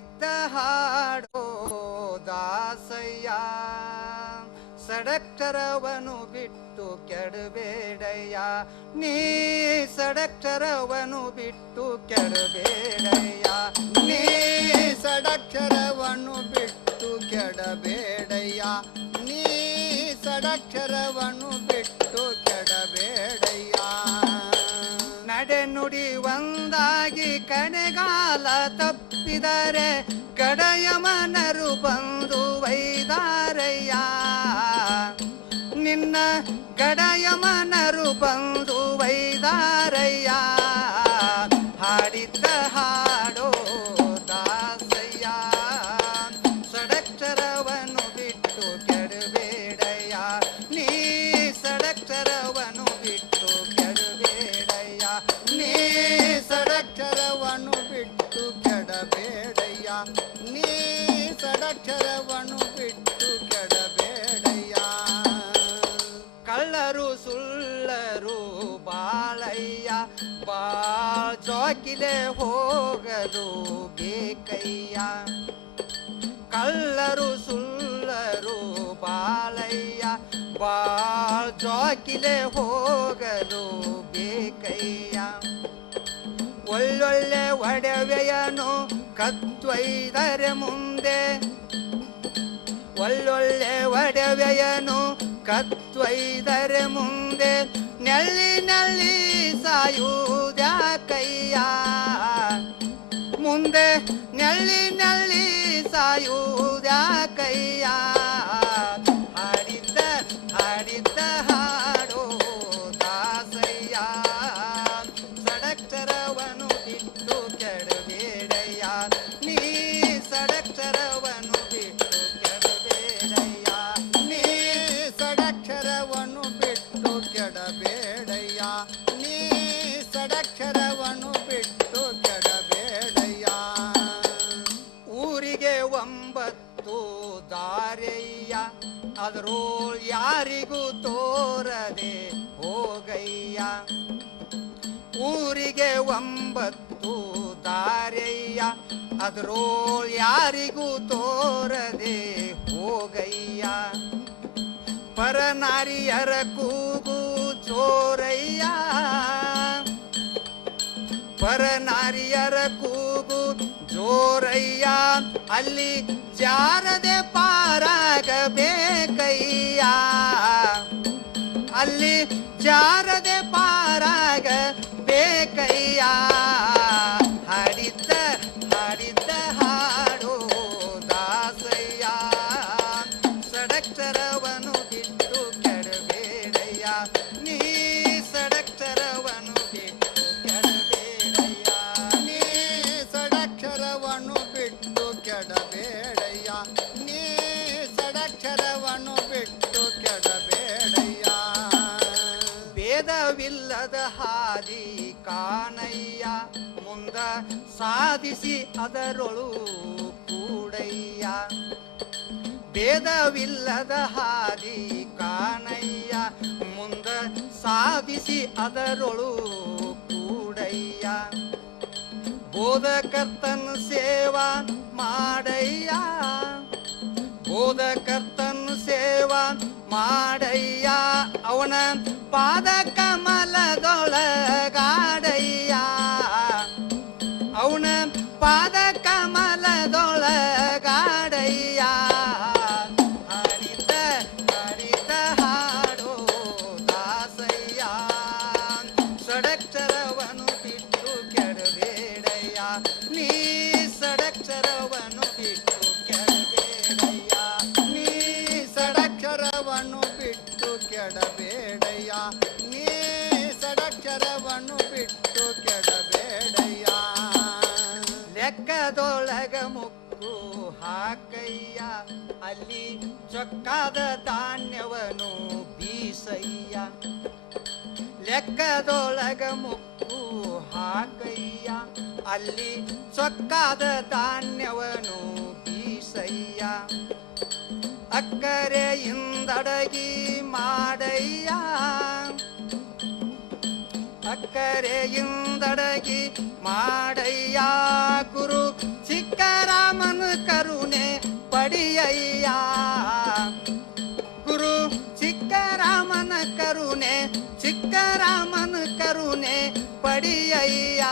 ಹಾಡಿದ್ದ ಹಾಡೋ ದಾಸಯ್ಯ, ಸಡಕ್ಷರವನು ಬಿಟ್ಟು ಕೆಡಬೇಡಯ್ಯ, ನೀ ಸಡಕ್ಷರವನು ಬಿಟ್ಟು ಕೆಡಬೇಡಯ್ಯ, ನೀ ಸಡಕ್ಷರವನ್ನು ಬಿಟ್ಟು ಕೆಡಬೇಡಯ್ಯ, ನೀ ಸಡಕ್ಷರವನ್ನು ಬಿಟ್ಟು ಕೆಡಬೇಡಯ್ಯ. ನಡೆ ನುಡಿ ಒಂದಾಗಿ ಕಡೆಗಾಲ ತಪ್ಪಿದರೆ ಕಡೆಯಮನರು ಬಂದು ವೈದಾರಯ್ಯ, ನಿನ್ನ ಗಡಯಮನರು ಬಂದು ವೈದಾರಯ್ಯ. ಹಾಡಿದ್ದ ಹಾಡೋ ದಾಸಯ್ಯ, ಸಡಕ್ಷರವನ್ನು ಬಿಟ್ಟು ಕೆಡಬೇಡಯ್ಯ, ನೀ ಸಡಕ್ಷರವನ್ನು ಬಿಟ್ಟು ಕೆಡಬೇಡಯ್ಯ, ನೀ ಸಡಕ್ಷರವನ್ನು ಬಿಟ್ಟು ಕೆಡಬೇಡಯ್ಯ, ನೀ ಸಡಕ್ಷರವನ್ನು ಬಿಟ್ಟು ಕೆಡಬೇಡಯ್ಯ. ಕಳ್ಳರು ಸುಳ್ಳರು ಬಾಳಯ್ಯ, ಬಾಳ್ ಜೋಕಿಲೆ ಹೋಗಲು ಬೇಕಯ್ಯ. ಕಳ್ಳರು ಸುಳ್ಳರು ಬಾಳಯ್ಯ, ಬಾಳ್ ಜೋಕಿಲೆ ಹೋಗಲು ಬೇಕಯ್ಯ. ಒಳ್ಳೊಳ್ಳೆ ಒಡವೆಯನು ಕತ್ತೊಯ್ದರೆ ಮುಂದೆ, ಒಳ್ಳೊಳ್ಳೆ ಒಡವೆಯನು ಕತ್ತೊಯ್ದರೆ ಮುಂದೆ, ನೆಲ್ಲಿ ನೆಲ್ಲಿ ಸಾಯುವುದ್ಯಾಕಯ್ಯ, ಮುಂದೆ ನೆಲ್ಲಿ ನೆಲ್ಲಿ ಸಾಯುವುದ್ಯಾಕಯ್ಯ. ಹಾಡಿದ್ದ ಹಾಡಿದ್ದ ಹಾಡೋ ದಾಸಯ್ಯ, ಸಡಕ್ಷರವನು ಬಿಟ್ಟು ಕೆಡಬೇಡಯ್ಯ, ನೀ ಸಡಕ್ಷರವನು ಬಿಟ್ಟು ಕೆಡಬೇಡಯ್ಯ, ನೀ ಸಡಕ್ಷರವನ್ನು ಬಿಟ್ಟು ಕೆಡಬೇಡಯ್ಯ, ನೀ ಸಡಕ್ಷರವನ್ನು ಬಿಟ್ಟು ಕೆಡಬೇಡಯ್ಯ. ಊರಿಗೆ 9 ದಾರಯ್ಯ, ಅದರೋಳ್ ಯಾರಿಗೂ ತೋರದೆ ಹೋಗಯ್ಯ. ಊರಿಗೆ 9 ದಾರಯ್ಯ, ಅದರೋಳ್ ಯಾರಿಗೂ ತೋರದೆ ಹೋಗಯ್ಯ. ಪರನಾರಿಯರ ಕೂಗು ಜೋರಯ್ಯ, ಪರನಾರಿಯರ ಕೂಗು ಜೋರಯ್ಯ, ಅಲ್ಲಿ ಜಾರದೆ ಪಾರಾಗಬೇಕಯ್ಯ, ಅಲ್ಲಿ ಜಾರದೆ ಪಾರಾಗಬೇಕಯ್ಯ. ಹಾಡಿದ್ದ ಹಾಡಿದ್ದ ಹಾಡೋ ದಾಸಯ್ಯ, ಸಡಕ್ಷರವನು ಬಿಟ್ಟು ಕೆಡಬೇಡಯ್ಯ, ನೀ ಸಡಕ್ಷರವನು ಬಿಟ್ಟು ಕೆಡಬೇಡಯ್ಯ, ನೀ ಸಡಕ್ಷರವನ್ನು ಬಿಟ್ಟು ಕೆಡಬೇಡಯ್ಯ, ನೀ ಸಡಕ್ಷರವನ್ನು ಬಿಟ್ಟು ಕೆಡಬೇಡಯ್ಯ. ಭೇದವಿಲ್ಲದ ಹಾದಿ ಕಾಣಯ್ಯ, ಮುಂದ ಸಾಧಿಸಿ ಅದರೊಳು ಕೂಡಯ್ಯ. ಭೇದವಿಲ್ಲದ ಹಾದಿ ಕಾಣಯ್ಯ, ಮುಂದ ಸಾಧಿಸಿ ಅದರೊಳು ಕೂಡಯ್ಯ. ಬೋಧಕರ್ತನ ಸೇವಾ ಮಾಡಯ್ಯ, ಬೋಧಕರ್ತನ ಸೇವಾ ಮಾಡಯ್ಯ, ಅವನ ಪಾದ ಕಮಲದೊಳಗಾಡಯ್ಯ, ಅವನ ಪಾದ ಕಮಲದೊಳಗಾಡಯ್ಯ. ಹಾಡಿದ್ದ ಹಾಡಿದ್ದ ಹಾಡೋ ದಾಸಯ್ಯ, ಸಡಕ್ಷರವನು ಬಿಟ್ಟು ಕೆಡಬೇಡಯ್ಯ, ನೀ ಸಡಕ್ಷರವನು ಬಿಟ್ಟು ಕೆಡಬೇಡಯ್ಯ, ನೀ ಸಡಕ್ಷರವನ್ನು ಬಿಟ್ಟು ಕೆಡಬೇಡಯ್ಯ, ನೀ ಸಡಕ್ಷರವನ್ನು ಬಿಟ್ಟು ಕೆಡಬೇಡಯ್ಯ. ಲೆಕ್ಕದೊಳಗ ಮುಕ್ಕು ಹಾಕಯ್ಯ, ಅಲ್ಲಿ ಚೊಕ್ಕಾದ ಧಾನ್ಯವನು ಬೀಸಯ್ಯ. ಲೆಕ್ಕದೊಳಗ ಮುಕ್ಕು ಹಾಕಯ್ಯ, ಅಲ್ಲಿ ಚೊಕ್ಕಾದ ಧಾನ್ಯವನು ಬೀಸಯ್ಯ. ಅಕ್ಕರೆಯಿಂದಡಗಿ ಮಾಡಯ್ಯ, ಅಕ್ಕರೆಯಿಂದಡಗಿ ಮಾಡಯ್ಯ, ಗುರು ಚಿಕ್ಕ ಚಿಕ್ಕರಾಮನ ಕರುಣೆ ಪಡಿಯಯ್ಯ ಗುರು ಚಿಕ್ಕರಾಮನ ಕರುಣೆ ಪಡಿಯಯ್ಯ